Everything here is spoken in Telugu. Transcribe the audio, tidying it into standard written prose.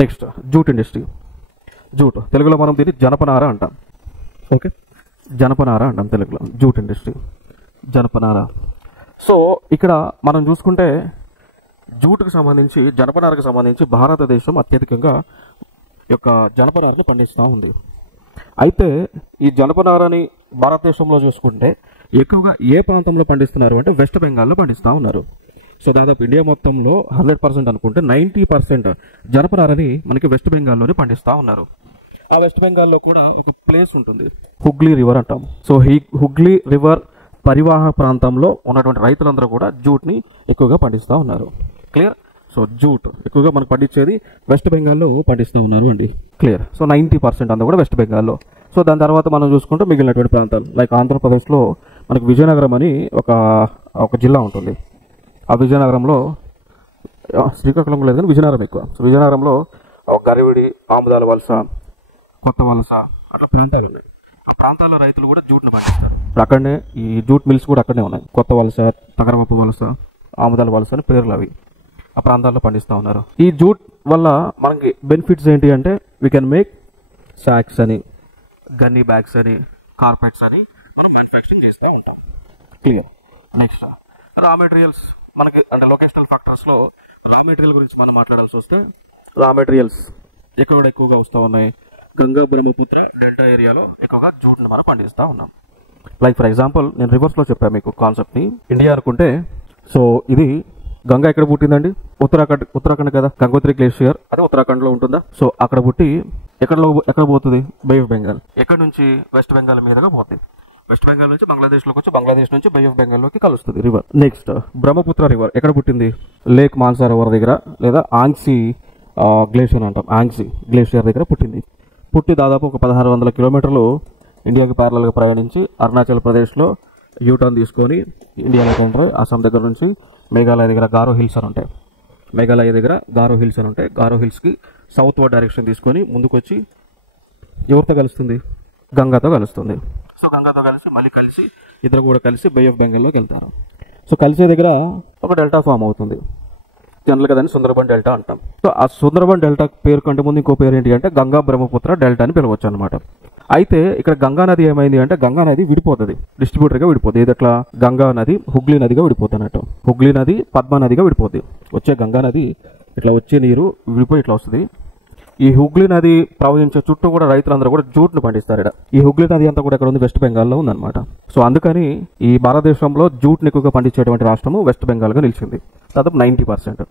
Next jute industry. జూట్ తెలుగులో మనం దీన్ని జనపనార అంటాం. ఓకే, జనపనార అంటాం తెలుగులో, జూట్ ఇండస్ట్రీ, జనపనార. సో ఇక్కడ మనం చూసుకుంటే జూట్కి సంబంధించి, జనపనారకు సంబంధించి భారతదేశం అత్యధికంగా యొక్క జనపనారని పండిస్తూ ఉంది. అయితే ఈ జనపనారని భారతదేశంలో చూసుకుంటే ఎక్కువగా ఏ ప్రాంతంలో పండిస్తున్నారు అంటే వెస్ట్ బెంగాల్లో పండిస్తూ ఉన్నారు. సో దాదాపు ఇండియా మొత్తంలో 100% అనుకుంటే 90% జనపనారని మనకి వెస్ట్ బెంగాల్లోనే పండిస్తూ ఉన్నారు. ఆ వెస్ట్ బెంగాల్లో కూడా ఒక ప్లేస్ ఉంటుంది, హుగ్లీ రివర్ అంటాం. సో ఈ హుగ్లీ రివర్ పరివాహ ప్రాంతంలో ఉన్నటువంటి రైతులందరూ కూడా జూట్ని ఎక్కువగా పండిస్తూ ఉన్నారు. క్లియర్? సో జూట్ ఎక్కువగా మనకు పండించేది వెస్ట్ బెంగాల్లో పండిస్తూ ఉన్నారు అండి. క్లియర్? సో 90% అంతా కూడా వెస్ట్ బెంగాల్లో. సో దాని తర్వాత మనం చూసుకుంటే మిగిలినటువంటి ప్రాంతాలు లైక్ ఆంధ్రప్రదేశ్లో మనకి విజయనగరం అని ఒక జిల్లా ఉంటుంది. ఆ విజయనగరంలో, శ్రీకాకుళం లేదు కానీ విజయనగరం ఎక్కువ. సో విజయనగరంలో గరివిడి, ఆముదాల వలస, కొత్త వలస అట్లా ప్రాంతాలు ఉన్నాయి. ఆ ప్రాంతాల్లో రైతులు కూడా జూట్ను పండిస్తారు. అక్కడనే ఈ జూట్ మిల్స్ కూడా అక్కడనే ఉన్నాయి. కొత్త వలస, తగరవప్పు వలస, ఆముదాల వలస అని పేర్లు అవి ఆ ప్రాంతాల్లో పండిస్తూ ఉన్నారు. ఈ జూట్ వల్ల మనకి బెనిఫిట్స్ ఏంటి అంటే వీ కెన్ మేక్ సాక్స్ అని, గన్నీ బ్యాగ్స్ అని, కార్పెట్స్ అని మనం మ్యానుఫ్యాక్చరింగ్ చేస్తూ ఉంటాం. క్లియర్? నెక్స్ట్ రా మెటీరియల్స్. మనకి అంటే లొకేషనల్ ఫ్యాక్టర్స్లో రా మెటీరియల్ గురించి మనం మాట్లాడాల్సి వస్తే రా మెటీరియల్స్ ఎక్కువగా వస్తూ ఉన్నాయి. గంగా బ్రహ్మపుత్ర డెల్టా ఏరియాలో ఎక్కువగా జూట్ని మనం పండిస్తూ ఉన్నాం. లైక్ ఫర్ ఎగ్జాంపుల్ నేను రివర్స్లో చెప్పాను మీకు కాన్సెప్ట్ని. ఇండియా అనుకుంటే సో ఇది గంగా ఎక్కడ పుట్టిందండి? ఉత్తరాఖండ్ కదా. గంగోత్రి గ్లేషియర్ అది ఉత్తరాఖండ్లో ఉంటుందా? సో అక్కడ పుట్టి ఎక్కడ పోతుంది? బే ఆఫ్ బెంగాల్. ఎక్కడ నుంచి? వెస్ట్ బెంగాల్ మీదుగా పోతుంది. వెస్ట్ బెంగాల్ నుంచి బంగ్లాదేశ్లోకి వచ్చి బంగ్లాదేశ్ నుంచి బే ఆఫ్ బెంగాల్లోకి కలుస్తుంది రివర్. నెక్స్ట్ బ్రహ్మపుత్ర రివర్ ఎక్కడ పుట్టింది? లేక్ మాన్సారోవర్ దగ్గర లేదా ఆంగ్సీ గ్లేషియర్ అంటాం, ఆంగ్సీ గ్లేషియర్ దగ్గర పుట్టింది. పుట్టి దాదాపు ఒక 1600 కిలోమీటర్లు ఇండియాకి ప్యారలల్గా ప్రయాణించి అరుణాచల్ ప్రదేశ్లో యూటర్న్ తీసుకొని ఇండియాలోకి ఎంటర్. అస్సాం దగ్గర నుంచి మేఘాలయ దగ్గర గారో హిల్స్ అని ఉంటాయి. గారో హిల్స్కి సౌత్ వర్డ్ డైరెక్షన్ తీసుకొని ముందుకు వచ్చి ఎవరితో కలుస్తుంది? గంగాతో కలుస్తుంది. సో గంగాతో కలిసి ఇద్దరు కూడా కలిసి బే ఆఫ్ బెంగాల్లోకి వెళ్తారు. సో కలిసే దగ్గర ఒక డెల్టా ఫామ్ అవుతుంది. జనరల్గా దాన్ని సుందర్బన్ డెల్టా అంటాం. సో ఆ సుందర్బన్ డెల్టా పేరు కంటే ముందు ఇంకో పేరు ఏంటి అంటే గంగా బ్రహ్మపుత్ర డెల్టా అని పిలవచ్చు అనమాట. అయితే ఇక్కడ గంగా నది ఏమైంది అంటే గంగా నది విడిపోతుంది, డిస్ట్రిబ్యూటర్గా విడిపోతుంది. ఇది ఎట్లా? గంగా నది హుగ్లీ నదిగా విడిపోతుంది అన్నట్టు. హుగ్లీ నది పద్మా నదిగా విడిపోతుంది. వచ్చే గంగా నది ఇట్లా వచ్చే నీరు విడిపోయి ఇట్లా వస్తుంది. ఈ హుగ్లీ నది ప్రవహించే చుట్టూ కూడా రైతులందరూ కూడా జూట్ను పండిస్తారు. ఇక్కడ ఈ హుగ్లీ నది అంతా కూడా ఇక్కడ ఉంది, వెస్ట్ బెంగాల్లో ఉందన్నమాట. సో అందుకని ఈ భారతదేశంలో జూట్ని ఎక్కువగా పండించేటువంటి రాష్ట్రము వెస్ట్ బెంగాల్గా నిలిచింది, దాదాపు 90%.